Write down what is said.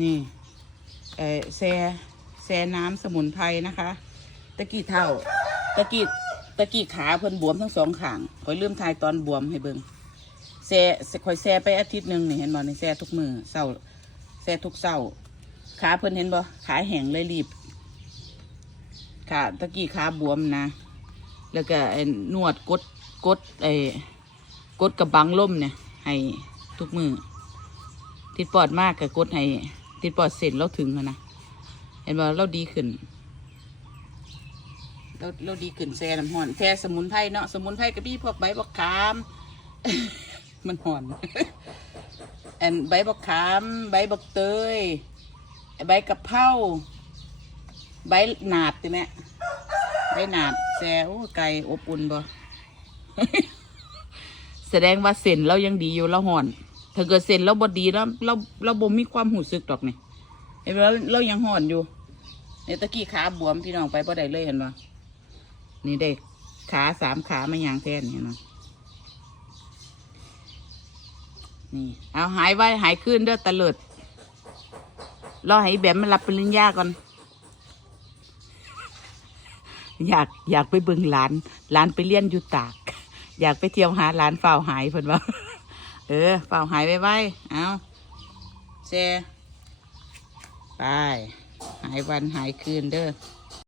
นี่เออแซ่แซ่น้ำสมุนไพรนะคะ ตะกี้เท่า ตะกี้ตะกี้ขาเพิ่นบวมทั้งสองข้างคอยลืมทายตอนบวมให้เบิ่งแซ่คอยแซ่ไปอาทิตย์หนึ่งนี่เห็นบ่นี่แซ่ทุกมือเศร้าแซ่ทุกเศร้า ขาเพิ่นเห็นบ่ขาแห้งเลยรีบขาตะกี้ขาบวมนะ แล้วก็นวดกดกดไอ้กดกับบังล่มเนี่ย ให้ทุกมือ ติดปอดมากกับกดให้ ติดปอดเสร็จแล้วถึงแล้วนะเห็นบ่เราดีขึ้น เราเราดีขึ้นแซ่น้ำห่อนแซ่สมุนไพรเนาะสมุนไพรกับพี่พวกใบบักขาม มันห่อนอันใบบักขาม ใบบักเตย ใบกะเพราใบหนาดติแม่ใบหนาดแซ่โอ้ไก่อบอุ่นบ่แสดงว่าเส้นเรายังดีอยู่เราห่อน ถ้าเกิดเส้นเราบดดีแล้วเราเราบ่มีความหูสึกดอกนี่เห็นไหมเราเรายังห่อนอยู่เนี่ยตะกี้ขาบวมพี่น้องไปบ่ได้เลยเห็นบ่นี่ได้ขาสามขาไมาอย่างแท่นเนี่นะนี่ เอาหายไว้หายขึ้นเด้อตะเลิดรอให้แบมมันรับปริญญาก่อน อยากอยากไปเบิ่งหลานหลานไปเรียนอยู่ตาก อยากไปเที่ยวหาหลานเฝ้าหายเพิ่นว่า เออเฝ้าหายไปไวเอาแซ่ไปหายวันหายคืนเด้อ